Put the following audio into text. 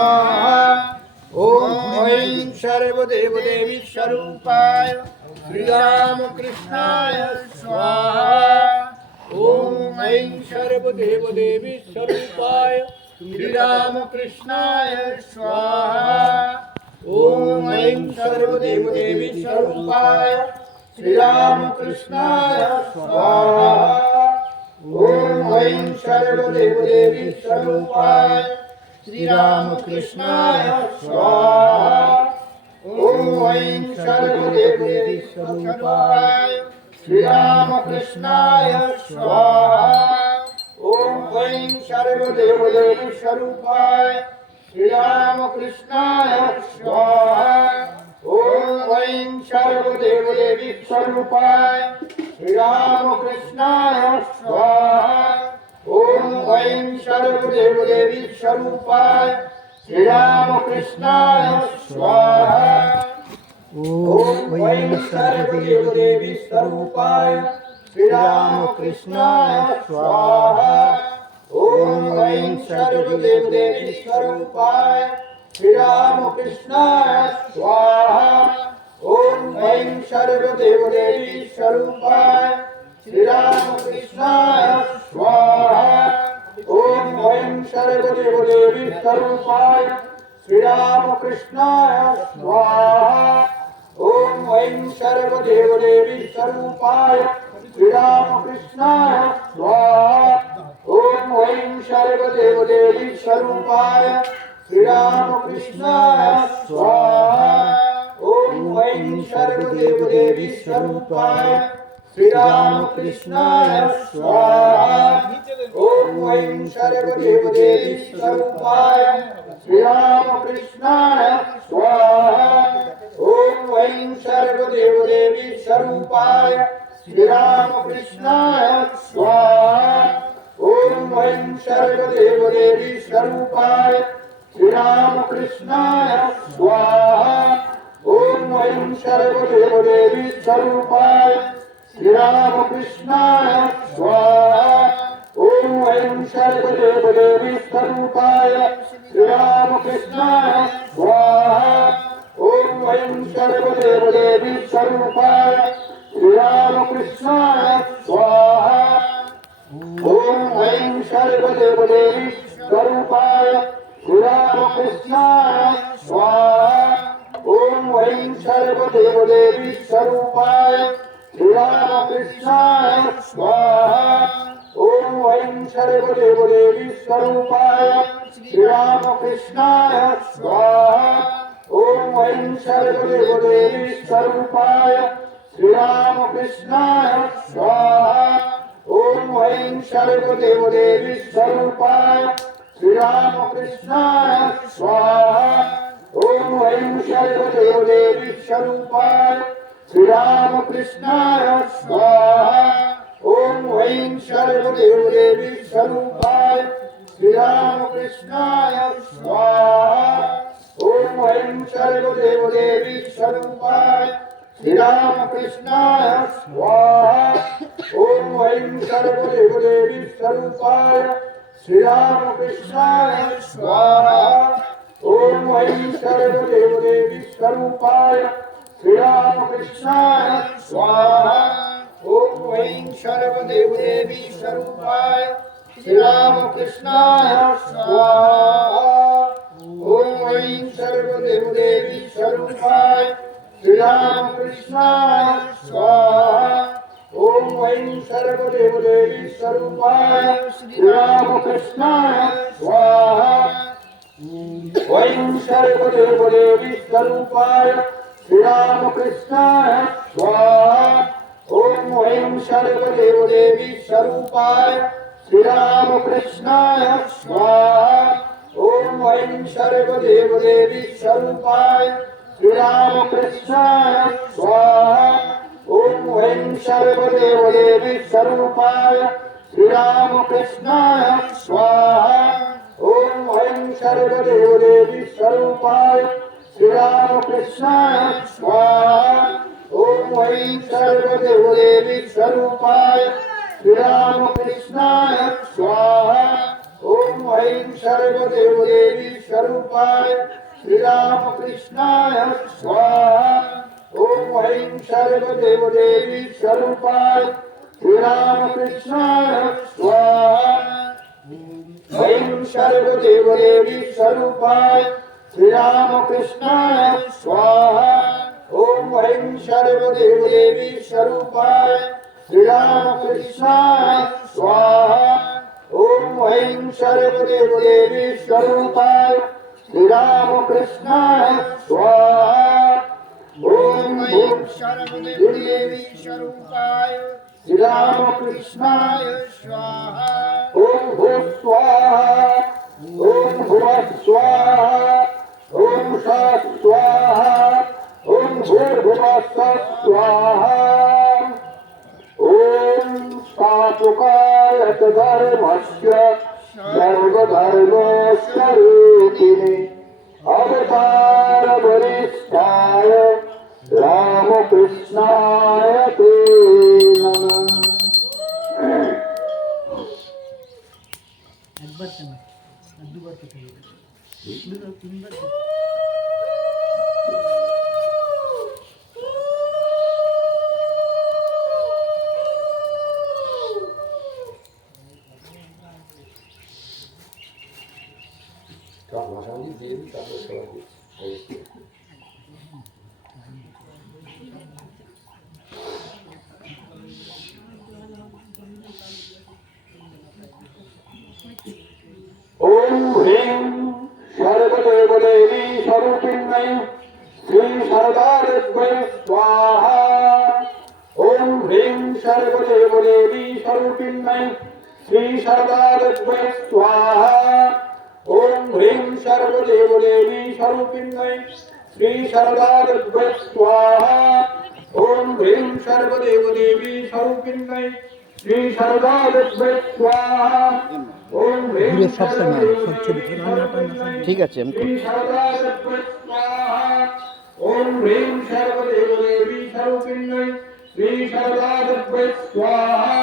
स्वाहा ओम ऐं सर्वदेवदेवी स्वरूपाय श्रीरामकृष्णाय स्वाहा ओम ऐं सर्वदेवदेवी स्वरूपाय श्रीरामकृष्णाय स्वाहा ओम ऐं सर्वदेवदेवी स्वरूपाय श्रीरामकृष्णाय स्वाहा ओम ऐं सर्वदेवदेवी स्वरूपाय श्रीरामकृष्णाय स्वाहा ओम ऐं सर्वदेवदेवी स्वरूपाय श्रीरामकृष्णाय स्वाहा ओम ऐं सर्वदेवदेवी स्वरूपाय श्रीरामकृष्णाय स्वाहा ओम ऐं सर्वदेवदेवी स्वरूपाय श्रीरामकृष्णाय स्वाहा ओम ऐं सर्वदेवदेवी स्वरूपाय श्रीरामकृष्णाय स्वाहा ओम ऐं सर्वदेवदेवी स्वरूपाय श्रीरामकृष्णाय स्वाहा ओम ऐं सर्वदेवदेवी स्वरूपाय श्रीरामकृष्णाय स्वाहा ओम ऐं सर्वदेवदेवी स्वरूपाय श्रीरामकृष्णाय स्वाहा ओम ऐं सर्वदेवदेवी स्वरूपाय श्रीरामकृष्णाय स्वाहा ओम ऐं सर्वदेवदेवी स्वरूपाय श्रीरामकृष्णाय स्वाहा ओम ऐं सर्वदेवदेवी स्वरूपाय श्रीरामकृष्णाय स्वाहा ओम ऐं सर्वदेवदेवी स्वरूपाय श्रीरामकृष्णाय स्वाहा ओम ऐं सर्वदेवदेवी स्वरूपाय श्रीरामकृष्णाय स्वाहा ओम ऐं सर्वदेवदेवी स्वरूपाय श्रीरामकृष्णाय स्वाहा ओम ऐं सर्वदेवदेवी स्वरूपाय श्रीरामकृष्णाय स्वाहा ओम ऐं सर्वदेवदेवी स्वरूपाय श्रीरामकृष्णाय स्वाहा ओम ऐं सर्वदेवदेवी स्वरूपाय श्रीरामकृष्णाय स्वाहा ओम ऐं सर्वदेवदेवी स्वरूपाय श्रीरामकृष्णाय स्वाहा ओम ऐं सर्वदेवदेवी स्वरूपाय श्रीरामकृष्णाय स्वाहा ओम ऐं सर्वदेवदेवी स्वरूपाय श्रीरामकृष्णाय स्वाहा ओम ऐं सर्वदेवदेवी स्वरूपाय श्रीरामकृष्णाय स्वाहा ओम ऐं सर्वदेवदेवी स्वरूपाय श्रीरामकृष्णाय स्वाहा ओम ऐं सर्वदेवदेवी स्वरूपाय श्रीरामकृष्णाय स्वाहा ओम ऐं सर्वदेवदेवी स्वरूपाय श्रीरामकृष्णाय स्वाहा ओम ऐं सर्वदेवदेवी स्वरूपाय श्रीरामकृष्णाय स्वाहा ओम ऐं सर्वदेवदेवी स्वरूपाय श्रीरामकृष्णाय स्वाहा ओम ऐं सर्वदेवदेवी स्वरूपाय श्रीरामकृष्णाय स्वाहा ओम ऐं सर्वदेवदेवी स्वरूपाय श्रीरामकृष्णाय स्वाहा ओम ऐं सर्वदेवदेवी स्वरूपाय श्रीरामकृष्णाय स्वाहा ओम ऐं सर्वदेवदेवी स्वरूपाय श्रीरामकृष्णाय स्वाहा ओम ऐं सर्वदेवदेवी स्वरूपाय श्रीरामकृष्णाय स्वाहा ऐं सर्वदेवदेवी स्वरूपाय श्रीरामकृष्णाय स्वाहा ओम ऐं सर्वदेवदेवी स्वरूपाय श्रीरामकृष्णाय स्वाहा ओम ऐं सर्वदेवदेवी स्वरूपाय श्रीरामकृष्णाय स्वाहा ओम ऐं सर्वदेवदेवी स्वरूपाय श्रीरामकृष्णाय स्वाहा ओम ऐं सर्वदेवदेवी स्वरूपाय श्रीरामकृष्णाय स्वाहा ओम ऐं सर्वदेवदेवी स्वरूपाय श्रीरामकृष्णाय स्वाहा ओम ऐं सर्वदेवदेवी स्वरूपाय श्रीरामकृष्णाय स्वाहा ओम ऐं सर्वदेवदेवी स्वरूपाय श्रीरामकृष्णाय स्वाहा ऐं सर्वदेवदेवी स्वरूपाय श्रीरामकृष्णाय स्वाहा ओम ऐं सर्वदेवदेवी स्वरूपाय श्रीरामकृष्णाय स्वाहा ओम ऐं सर्वदेवदेवी स्वरूपाय श्रीरामकृष्णाय स्वाहा ओम ऐं सर्वदेवदेवी स्वरूपाय श्रीरामकृष्णाय स्वाहा ओम भूः स्वाहा ओम भुवः स्वाहा ओम सः स्वाहा ओम भूर्भुवः स्वाहा ओम स्थापकाय च धर्मस्य सर्वधर्मस्वरूपिणे अवतार वरिष्ठाय रामकृष्णाय ते नमः। ओम ह्रीं सर्वदेवदेवी स्वरूपिण्यै श्री शारदादेव्यै स्वाहा ओम ह्रीं सर्वदेवदेवी स्वरूपिण्यै श्री शारदादेव्यै स्वाहा ओम ह्रीं सर्वदेवदेवी स्वरूपिण्यै श्री शारदादेव्यै स्वाहा ओम ह्रीं सर्वदेवदेवी स्वरूपिण्यै श्री शारदादेव्यै स्वाहा ओम ह्रीं ঠিক আছে আমি श्री शारदादेव्यै स्वाहा ओम ह्रीं सर्वदेवदेवी स्वरूपिण्यै श्री शारदादेव्यै स्वाहा।